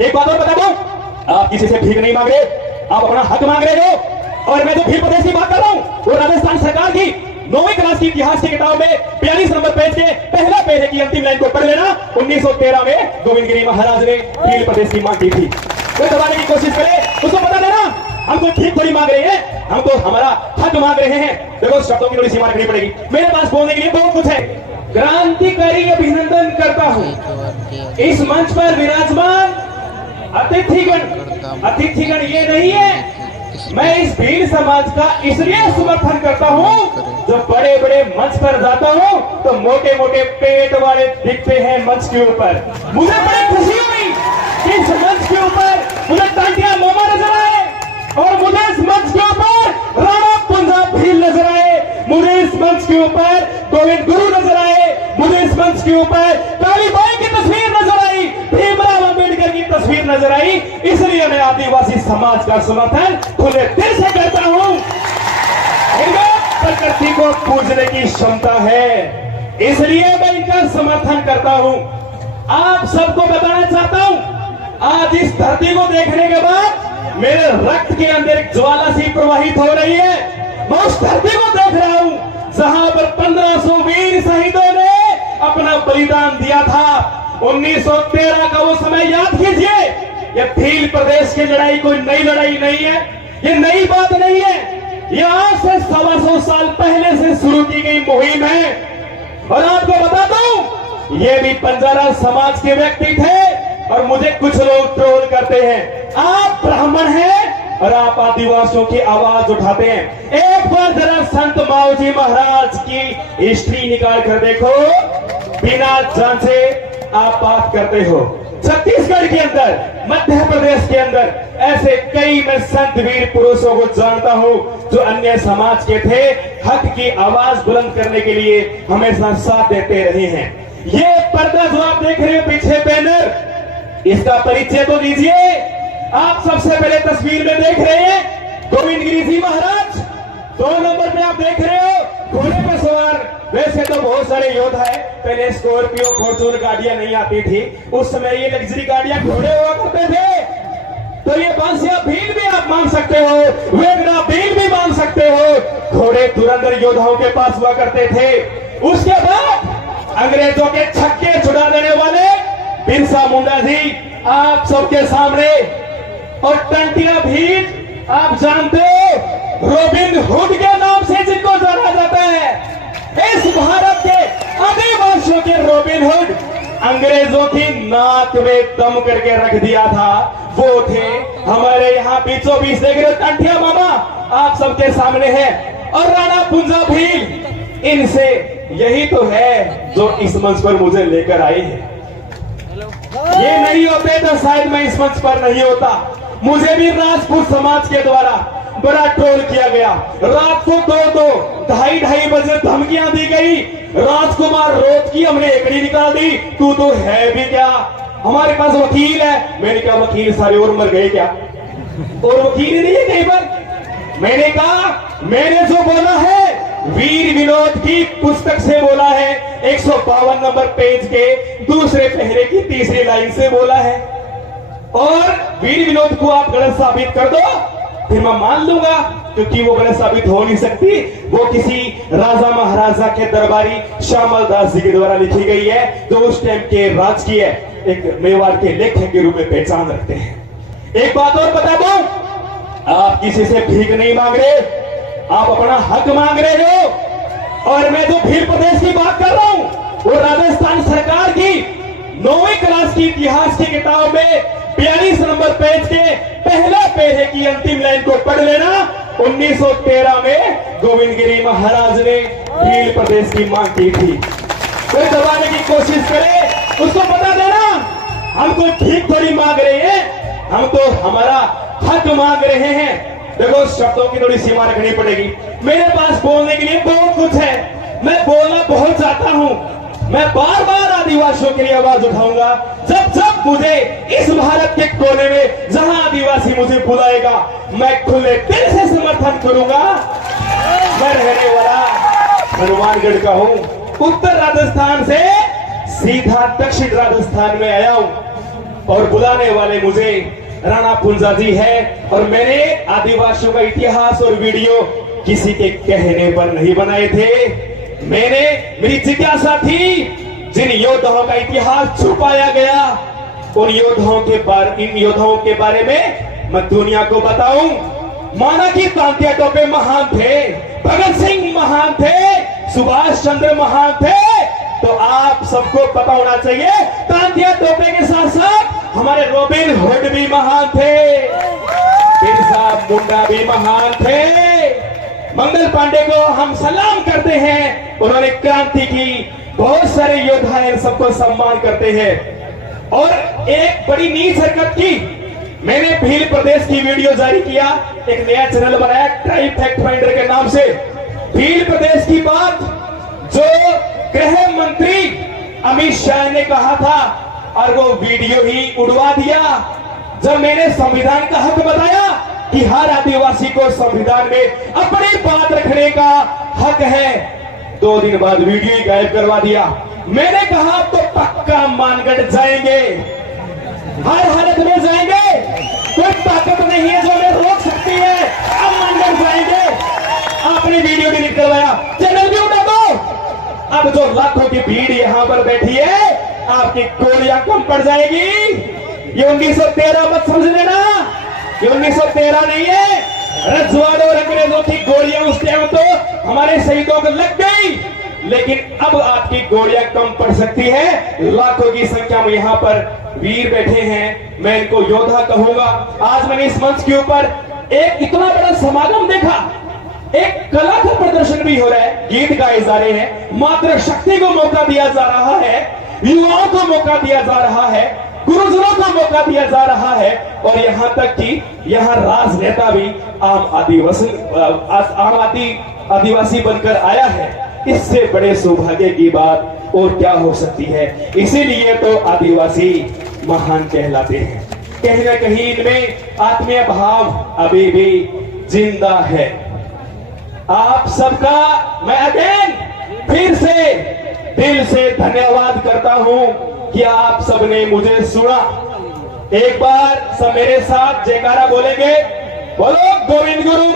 एक बात और बता दूं, आप किसी से भीख नहीं मांग रहे, आप अपना हक मांग रहे हो। और मैं जो भील प्रदेश की बात कर रहा हूं वो राजस्थान सरकार की 9वीं क्लास की इतिहास की किताब में 42 नंबर पेज के पहला पेज की अंतिम लाइन को पढ़ लेना। 1913 में गोविंदगिरी महाराज ने भील प्रदेश की मांग की थी। कोई दबाने की कोशिश करे उसको बता देना हम कोई भीख थोड़ी मांग रहे हैं, हम तो हमारा हक मांग रहे हैं। देखो शब्दों की थोड़ी सीमा रखनी पड़ेगी, मेरे पास बोलने के लिए बहुत कुछ है। क्रांतिकारी अभिनंदन करता हूं इस मंच पर विराजमान अतिथिगण ये नहीं है, मैं इस भील समाज का इसलिए समर्थन करता हूँ जो बड़े बड़े मंच पर जाता हूँ तो मोटे मोटे पेट वाले दिखते हैं मंच के ऊपर। मुझे बड़ी खुशी हुई कि इस मंच के ऊपर मुझे टांटिया मामा नजर आए और मुझे इस मंच के ऊपर राणा पुंजा भील नजर आए, मुझे इस मंच के ऊपर गोविंद गुरु नजर आए, मुझे इस मंच के ऊपर कालीबाई की तस्वीर नजर आई, भीमराव अंबेडकर की तस्वीर नजर आई। इसलिए मैं आदिवासी समाज का समर्थन खुले दिल से करता हूं। इनमें प्रकृति को पूजने की क्षमता है, इसलिए मैं इनका समर्थन करता हूं। आप सबको बताना चाहता हूं, आज इस धरती को देखने के बाद मेरे रक्त के अंदर एक ज्वाला सी प्रवाहित हो रही है। मैं उस धरती को देख रहा हूं जहां पर 1500 वीर शहीदों ने अपना बलिदान दिया था। 1913 का वो समय याद कीजिए। ये भील प्रदेश की लड़ाई कोई नई लड़ाई नहीं है, ये नई बात नहीं है, ये आज से 125 साल पहले से शुरू की गई मुहिम है। और आपको बता दूं ये भी बंजारा समाज के व्यक्ति थे और मुझे कुछ लोग ट्रोल करते हैं, आप ब्राह्मण हैं और आप आदिवासियों की आवाज उठाते हैं। एक बार जरा संत माऊजी महाराज की हिस्ट्री निकाल कर देखो, बिना जांचे आप बात करते हो। छत्तीसगढ़ के अंदर, मध्य प्रदेश के अंदर ऐसे कई मैं संत वीर पुरुषों को जानता हूं जो अन्य समाज के थे, हक की आवाज बुलंद करने के लिए हमेशा साथ देते रहे हैं। ये पर्दा जो आप देख रहे हो पीछे बैनर, इसका परिचय तो दीजिए। आप सबसे पहले तस्वीर में देख रहे हैं गोविंदगिरी जी महाराज, 2 नंबर पे आप देख रहे हो घोड़े पर सवार। वैसे तो बहुत सारे योद्धा है, पहले स्कॉर्पियो फॉर्च्यूनर गाड़ियां नहीं आती थी, उस समय ये लग्जरी गाड़ियां घोड़े हुआ करते थे। तो ये बांसिया भील भी आप मान सकते हो, वेगना भील भी मान सकते हो। घोड़े धुरंधर योद्धाओं के पास हुआ करते थे। उसके बाद अंग्रेजों के छक्के छुड़ा देने वाले बिरसा मुंडा जी आप सबके सामने, और टंटिया भील आप जानते हो रॉबिन हुड के नाम से जिनको जाना जाता है। इस भारत के आदिवासियों के रॉबिन हुड अंग्रेजों की नाक में दम करके रख दिया था, वो थे हमारे यहाँ बीचों बीच देख रहे टंटिया मामा आप सबके सामने है, और राणा पुंजा भील। इनसे यही तो है जो इस मंच पर मुझे लेकर आए हैं। ये नहीं होते तो शायद मैं इस मंच पर नहीं होता। मुझे भी राजपूत समाज के द्वारा बड़ा ट्रोल किया गया। रात को 2-2, 2:30 बजे धमकियां दी गई। राजकुमार रोज की हमने एकड़ी निकाल दी, तू तो है भी क्या, हमारे पास वकील है। मैंने कहा वकील सारे और मर गए क्या, और वकील ही नहीं है कहीं पर। मैंने कहा मैंने जो बोला है वीर विनोद की पुस्तक से बोला है, 152 नंबर पेज के दूसरे पहरे की तीसरी लाइन से बोला है। और वीर विनोद को आप गलत साबित कर दो फिर मैं मान लूंगा, क्योंकि वो गलत साबित हो नहीं सकती। वो किसी राजा महाराजा के दरबारी श्यामल दास जी के द्वारा लिखी गई है, जो उस टाइम के राजकीय एक मेवाड़ के लेखक के रूप में पहचान रखते हैं। एक बात और बता दो, आप किसी से भीख नहीं मांग रहे, आप अपना हक मांग रहे हो। और मैं जो भील प्रदेश की बात कर रहा हूं वो राजस्थान सरकार की 9वीं क्लास की इतिहास की किताब में 42 नंबर पेज के पहला पेज की अंतिम लाइन को पढ़ लेना। 1913 में गोविंदगिरी महाराज ने भील प्रदेश की मांग की थी। कोई दबाने की कोशिश करे उसको बता देना हम कोई भीख थोड़ी मांग रहे हैं, हम तो हमारा हक मांग रहे हैं। देखो शब्दों की थोड़ी सीमा रखनी पड़ेगी, मेरे पास बोलने के लिए बहुत कुछ है, मैं बोलना बहुत चाहता हूं। मैं बार बार आदिवासियों के लिए आवाज उठाऊंगा जब जब मुझे इस भारत के कोने में जहां आदिवासी मुझे बुलाएगा, मैं खुले दिल से समर्थन करूंगा। मैं रहने वाला हनुमानगढ़ का हूं, उत्तर राजस्थान से सीधा दक्षिण राजस्थान में आया हूं। और बुलाने वाले मुझे राणा पुंजा जी है। और मैंने आदिवासियों का इतिहास और वीडियो किसी के कहने पर नहीं बनाए थे। मेरी जिज्ञासा थी, जिन योद्धाओं का इतिहास छुपाया गया, इन योद्धाओं के बारे में मैं दुनिया को बताऊं। माना कि तांत्या टोपे महान थे, भगत सिंह महान थे, सुभाष चंद्र महान थे, तो आप सबको पता होना चाहिए तांत्या टोपे के साथ साथ हमारे रॉबिन हुड भी महान थे, बिरसा मुंडा भी महान थे। मंगल पांडे को हम सलाम करते हैं, उन्होंने क्रांति की। बहुत सारे योद्धा हैं, सबको सम्मान करते हैं। और एक बड़ी नीच हरकत की, मैंने भील प्रदेश की वीडियो जारी किया, एक नया चैनल बनाया ट्राइब फैक्ट फाइंडर के नाम से। भील प्रदेश की बात जो गृह मंत्री अमित शाह ने कहा था, और वो वीडियो ही उड़वा दिया। जब मैंने संविधान का हक बताया कि हर आदिवासी को संविधान में अपनी बात रखने का हक है, 2 दिन बाद वीडियो ही गायब करवा दिया। मैंने कहा अब तो पक्का मानगढ़ जाएंगे, हर हालत में जाएंगे, कोई ताकत नहीं है जो हमें रोक सकती है, अब मानगढ़ जाएंगे। आपने वीडियो डिलीट करवाया, चैनल भी उठा दो। अब जो लाखों की भीड़ यहां पर बैठी है, आपकी गोलियां कम पड़ जाएगी। ये 1913 मत समझ लेना, ये 1913 नहीं है। रजवाड़ों और अंग्रेजों की गोलियां उस टाइम तो हमारे शहीदों को लग गई, लेकिन अब आपकी गोलियां कम पड़ सकती है। लाखों की संख्या में यहां पर वीर बैठे हैं, मैं इनको योद्धा कहूंगा। आज मैंने इस मंच के ऊपर एक इतना बड़ा समागम देखा, एक कला का प्रदर्शन भी हो रहा है, गीत गाए जा रहे हैं, मातृ शक्ति को मौका दिया जा रहा है, युवाओं को मौका दिया जा रहा है, गुरुजनों को मौका दिया जा रहा है, और यहां तक कि यहां राजनेता भी आदिवासी बनकर आया है। इससे बड़े सौभाग्य की बात और क्या हो सकती है। इसीलिए तो आदिवासी महान कहलाते हैं। कहीं ना कहीं इनमें आत्मीय भाव अभी भी जिंदा है। आप सबका मैं अगेन फिर से दिल से धन्यवाद करता हूं कि आप सबने मुझे सुना। एक बार सब मेरे साथ जयकारा बोलेंगे, बोलो गोविंद गुरु